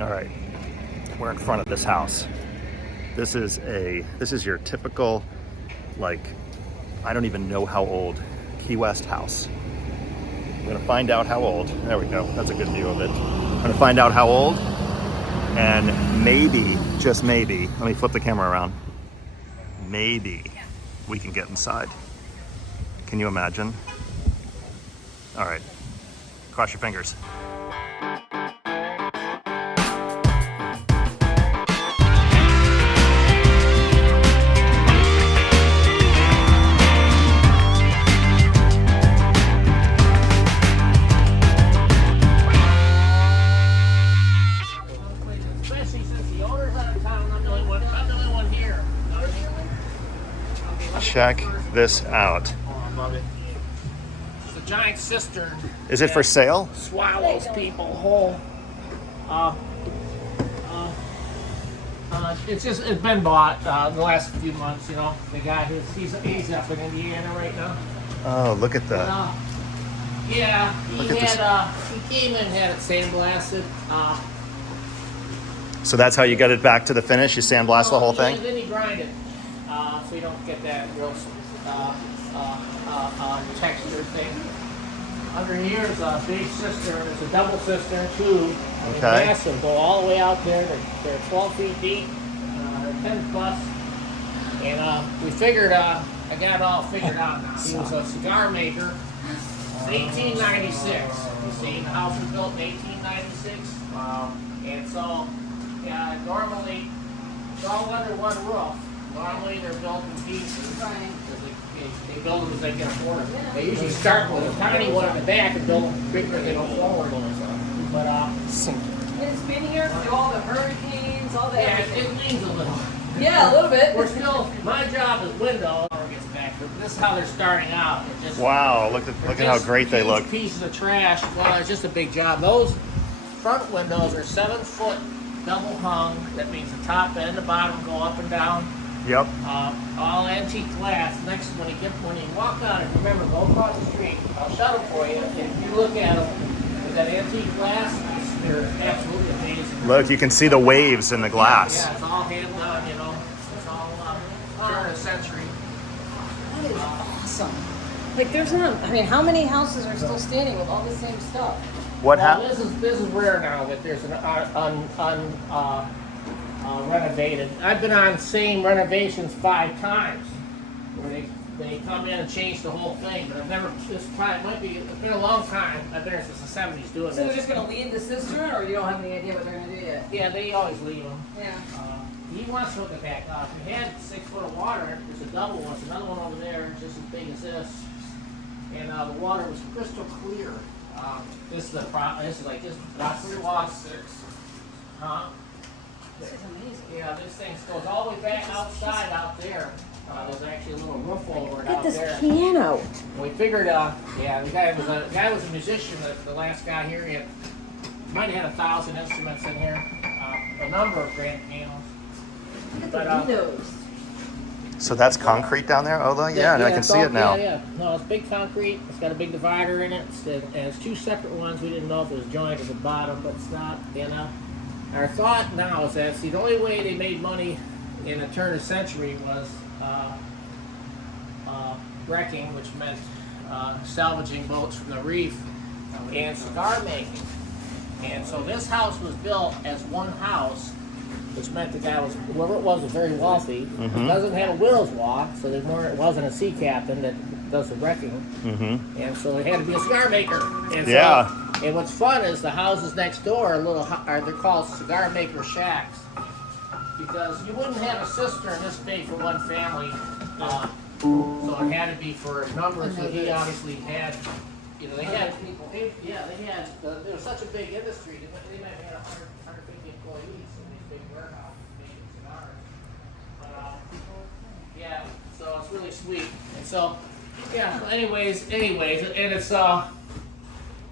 All right, we're in front of this house. This is your typical, like, I don't even know how old, Key West house. I'm gonna find out how old. There we go, that's a good view of it. I'm gonna find out how old, and maybe, just maybe, let me flip the camera around. Maybe we can get inside. Can you imagine? All right, cross your fingers. Check this out. It's a giant cistern. Is it for sale? Swallows people whole. It's been bought the last few months. You know, the guy he's up in Indiana right now. Oh, look at that. Yeah, he came in and had it sandblasted. So that's how you get it back to the finish? You sandblast the whole thing? And then you grind it, so you don't get that real texture thing. Under here is a big cistern. It's a double cistern too. Okay. Massive. Go all the way out there. They're 12 feet deep. They're 10 plus. And we figured, I got it all figured out now. He was a cigar maker. It's 1896. You see, the house was built in 1896. Wow. And so, normally, it's all under one roof. Normally, they're built in pieces. Right. They build them as they can afford it. They usually start with a tiny one in the back and build them bigger as they go forward. But, it's been here through all the hurricanes, all the it leans a little. Yeah, a little bit. We're still, my job is window. Gets back, but this is how they're starting out. Just, wow, look at how great they look. Pieces of trash. Well, it's just a big job. Those front windows are 7 foot double hung. That means the top and the bottom go up and down. Yep. All antique glass. Next, when you walk out, and remember, go across the street. I'll shut them for you. If you look at them, with that antique glass, they're absolutely amazing. Look, you can see the waves in the glass. Yeah, it's all hand done. You know, it's all turn of the century. That is awesome. Like, there's not. I mean, how many houses are still standing with all the same stuff? What happened? This is rare now that there's an renovated. I've been on same renovations 5 times, where they come in and change the whole thing. But I've never. This probably might be. It's been a long time. I've been here since the 70s doing this. So they're just gonna leave the cistern, or you don't have any idea what they're gonna do yet? Yeah, they always leave them. Yeah. He wants to hook it back up. We had 6 foot of water. There's a double one. There's another one over there, just as big as this. And the water was crystal clear. This is the this is like this. Watch the water. 6. Huh? This is amazing. Yeah, this thing goes all the way back outside out there. There's actually a little roof over it Look out at there. this piano. We figured, the guy was a musician. The last guy here, he might have had 1,000 instruments in here. A number of grand pianos. Look at the windows. So that's concrete down there? Oh, yeah, I can see it now. Yeah. No, it's big concrete. It's got a big divider in it. And it's 2 separate ones. We didn't know if it was joined at the bottom, but it's not, you know. Our thought now is that, see, the only way they made money in the turn of the century was wrecking, which meant salvaging boats from the reef, and cigar making. And so this house was built as one house, which meant the guy was, whoever it was very wealthy. Mm-hmm. Doesn't have a widow's walk, so it wasn't a sea captain that does the wrecking. Mm-hmm. And so it had to be a cigar maker. And so, yeah. And what's fun is the houses next door they're called cigar maker shacks, because you wouldn't have a cistern this big for one family. So it had to be for numbers that he obviously had. You know, they had people. They had. There was such a big industry. They might have had 150 employees in these big warehouses making cigars. But yeah, so it's really sweet. And so, yeah. Anyways, and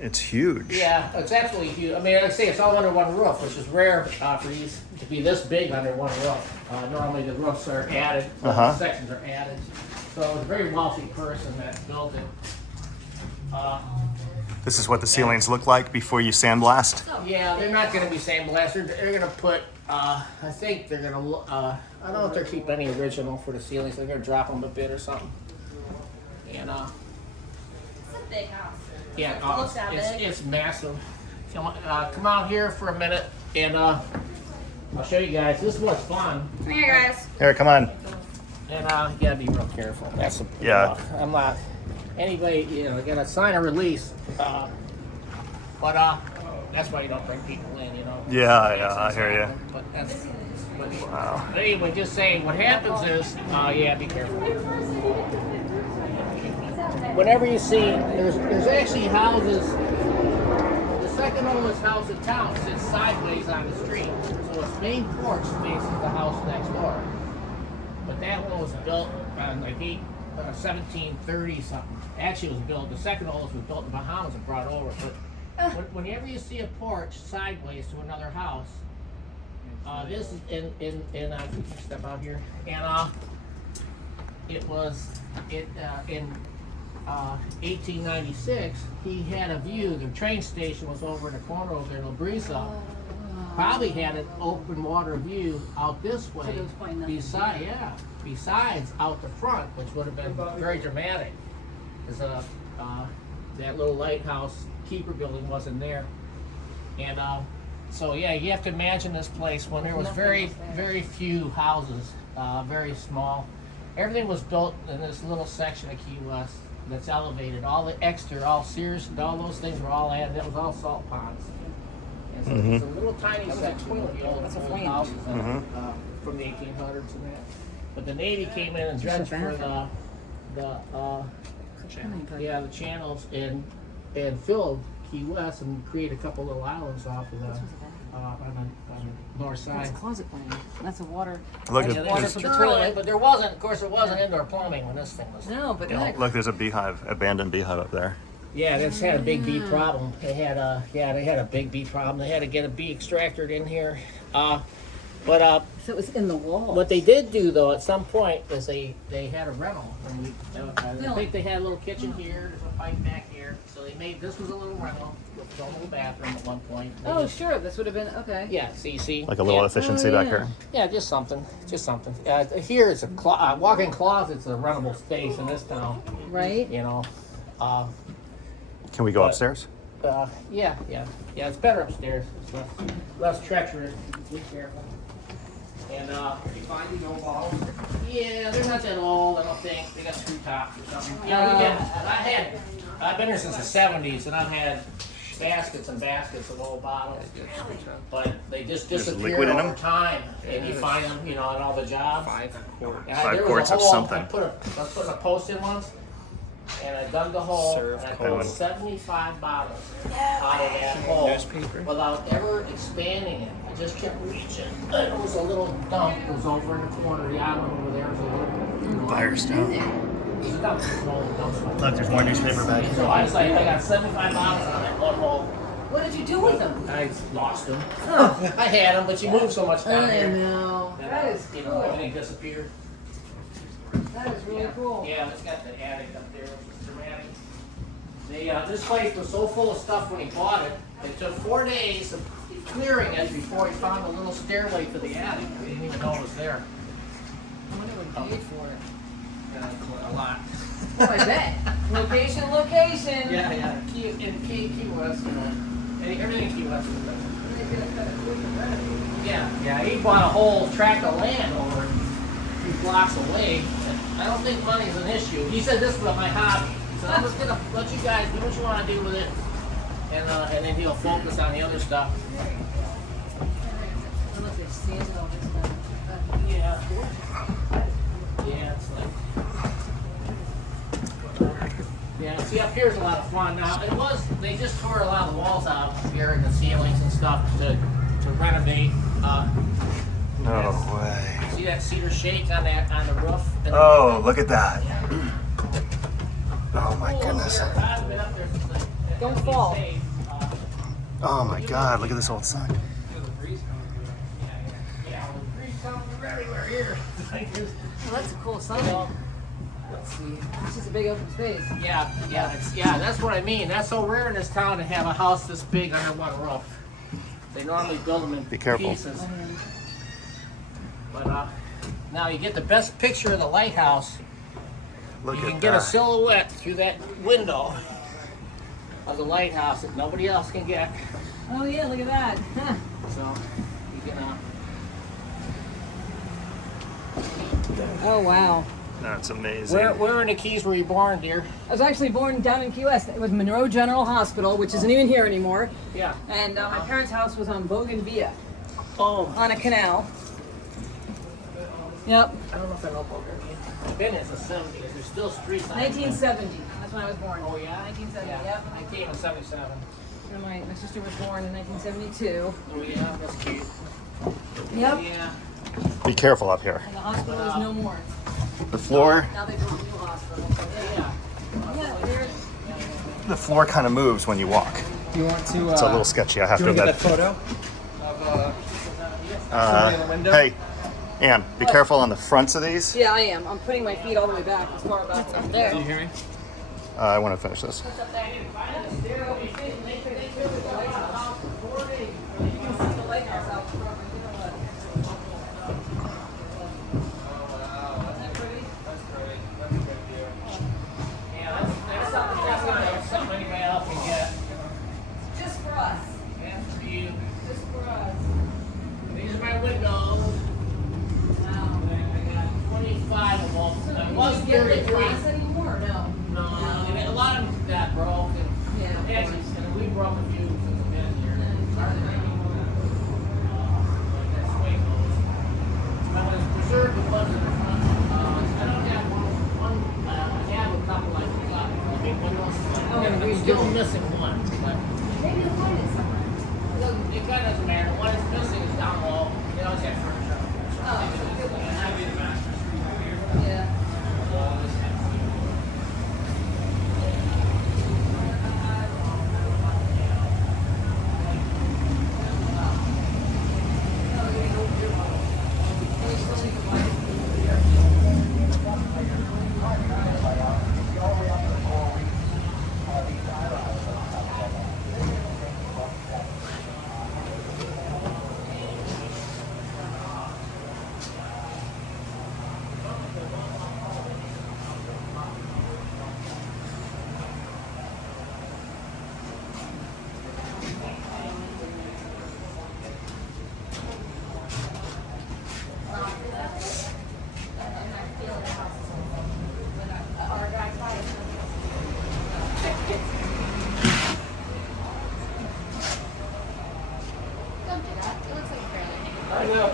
it's huge. Yeah, it's absolutely huge. I mean, like I say, it's all under one roof, which is rare for these to be this big under one roof. Normally the roofs are added, the sections are added. So it's a very wealthy person that built it. This is what the ceilings look like before you sandblast. Yeah, they're not going to be sandblasted. They're going to put, I think they're going to, I don't know if they're keeping any original for the ceilings. They're going to drop them a bit or something. And, It's a big house. yeah, It looks that big. it's massive. So, come out here for a minute and I'll show you guys. This is what's fun. Come here, guys. Here, come on. And you gotta be real careful. That's a, Yeah. I'm not. Anybody, you know, gotta sign a release. But that's why you don't bring people in, you know. Yeah, I hear you. But that's. Wow. But anyway, just saying, what happens is, yeah, be careful. Whenever you see, there's actually houses. The second oldest house in town sits sideways on the street, so its main porch faces the house next door. But that one was built on like 1730 something. Actually, it was built. The second oldest was built in the Bahamas and brought over. But whenever you see a porch sideways to another house, this is in step out here, and it was in 1896. He had a view. The train station was over in the corner over there in La Brisa. Probably had an open water view out this way. Besides out the front, which would have been very dramatic, because that little lighthouse keeper building wasn't there. And so yeah, you have to imagine this place when there was very few houses, very small. Everything was built in this little section of Key West that's elevated. All the extra, all Sears, and all those things were all added. That was all salt ponds. And so it's a little tiny section of the old houses from the 1800s and that. But the Navy came in and dredged for the channels and filled Key West and created a couple little islands off of the on the north side. That's a closet plan. That's a water. Look, Yeah, water there's for the a toilet. but there wasn't indoor plumbing when this thing was. No, but look. look, there's a beehive, abandoned beehive up there. Yeah, that's had a big bee problem. They had a big bee problem. They had to get a bee extractor in here. So it was in the wall. What they did do though at some point is they had a rental. And I think they had a little kitchen here. There's a pipe back here. So they made this was a little rental with a little bathroom at one point. They Oh, just- sure. This would have been okay. Yeah, see. Like a little yeah. efficiency Oh, back yeah. here. Yeah, just something. Here it's a walk-in closet's a rentable space in this town. Right. You know. Can we go But- upstairs? Yeah. It's better upstairs. It's less treacherous. Be careful. And you find the old balls? Yeah, they're not that old. I don't think they got screw tops or something. I've been here since the '70s, and I've had baskets and baskets of old bottles, but they just disappear liquid in over them? time, and you find them, you know, on all the jobs. 5 quarts. And 5 there was quarts a of hole, something. I was putting a post in once, and I dug the hole, Serve and I cold. pulled 75 bottles out of that hole Newspaper. without ever expanding it. I just kept reaching. And it was a little dump. It was over in the corner. The island over there was a little Firestone. dump. Small dump. Look, there's more newspaper back So I was like, I got 75 bottles on that one hole. What did you do with them? I lost them. I had them, but you move so much down I here. know. And, That is you know, cool. everything disappeared. That is really cool. Yeah, it's got the attic up there, which is dramatic. This place was so full of stuff when he bought it. It took 4 days of clearing it before he found a little stairway to the attic. We didn't even know it was there. I wonder what he paid for it. A lot. Oh, I bet. Location. Yeah. In Key West, you know, everything in Key West is better. Yeah. He bought a whole tract of land over a few blocks away. And I don't think money is an issue. He said this was my hobby. He said, I'm just gonna let you guys do what you want to do with it, and then he'll focus on the other stuff. Unless they sanded all this stuff. Yeah, it's like. Yeah, see up here's a lot of fun. Now they just tore a lot of the walls out here and the ceilings and stuff to renovate. No way. See that cedar shake on the roof? Oh, look at that. Oh my goodness. Don't fall. Oh my God, look at this old sign. Yeah, the breeze comes from everywhere here. Well, that's a cool sign. let's see. It's just a big open space. Yeah, that's what I mean. That's so rare in this town to have a house this big under one roof. They normally build them in Be careful. pieces. But now you get the best picture of the lighthouse. Look You at can get a that. silhouette through that window of the lighthouse that nobody else can get. Oh yeah, look at that. So you can. Oh wow. That's amazing. Where in the Keys were you born, dear? I was actually born down in Key West. It was Manor General Hospital, which isn't even here anymore. Yeah. And my parents' house was on Bobbygfl, Oh, on a canal. Yep. I don't know if I know Bobbygfl. I've been in the 70s. There's still streets on it. 1970. That's when I was born. Oh yeah? 1970. Yeah. Yep. I came in 77. And my sister was born in 1972. Oh yeah, that's cute. Yep. Yeah. Be careful up here. And the hospital is no more. The floor, Now they built a new hospital. So Yeah. yeah, there's. the floor kind of moves when you walk. Do you want to? It's a little sketchy. I have Do to you want to get that admit. photo of somebody in the window? Hey, Ann, be careful on the fronts of these. Yeah, I am. I'm putting my feet all the way back as far back as Do there. you hear me? I want to finish this. That's something anybody else can get. Just for us. That's for you. Just for us. These are my windows. Wow. I got 25 of them. I was Do you get the 33. glass anymore or no? No, and a lot of them got broke. Yeah. And we broke a few since I've been here. That's the way it goes. I'm going to preserve the ones in the front. I don't have one. I have a couple like big windows. I'm still missing one. But Maybe you'll find it somewhere. it kind of doesn't matter. The one that's missing is down low. They always have furniture. And that'd be the master street right here. Yeah. I will.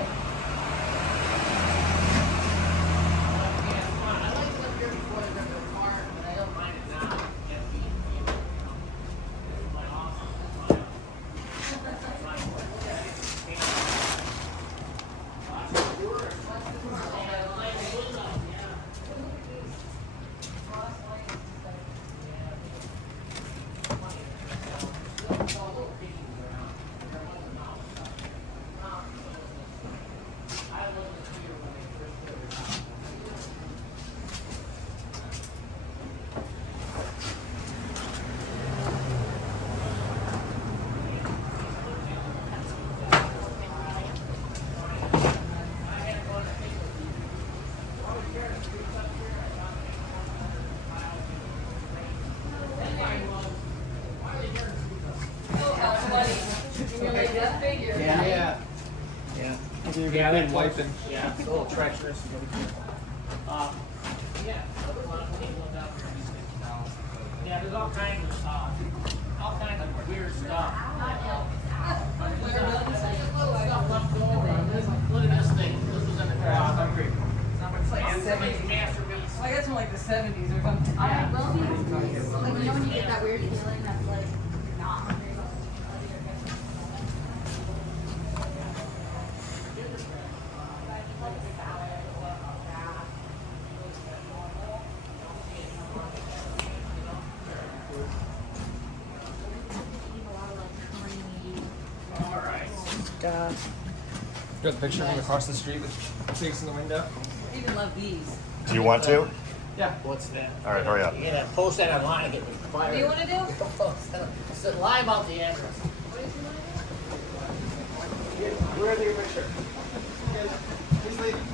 Yeah. You've been wiping. Yeah, it's a little treacherous. Yeah. Yeah, there's all kinds of weird stuff. There's stuff left over. Look at this thing. This was in the garage. It's like Somebody's 70s. masterpiece. I guess from like the 70s or something. Yeah. Like, you know when you get that weird feeling that's like not real? Got the picture from across the street that's facing the window. I even love these. Do you want to? Yeah. What's that? All right, hurry up. You gotta post that online and get me fired. What do you want to do? So lie about the address. What does he want to do? Where's your picture? He's leaving.